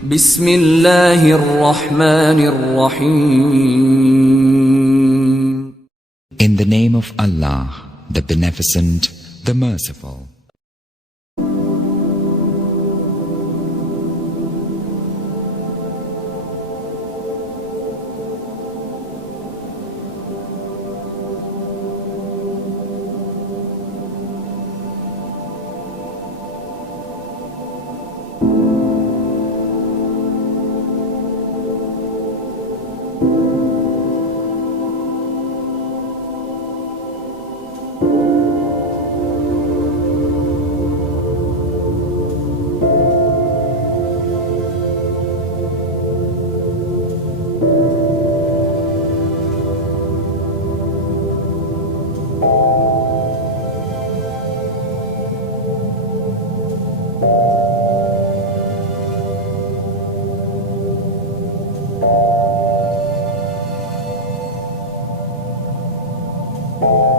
بسم الله الرحمن الرحيم. In the name of Allah, the Beneficent, the Merciful. You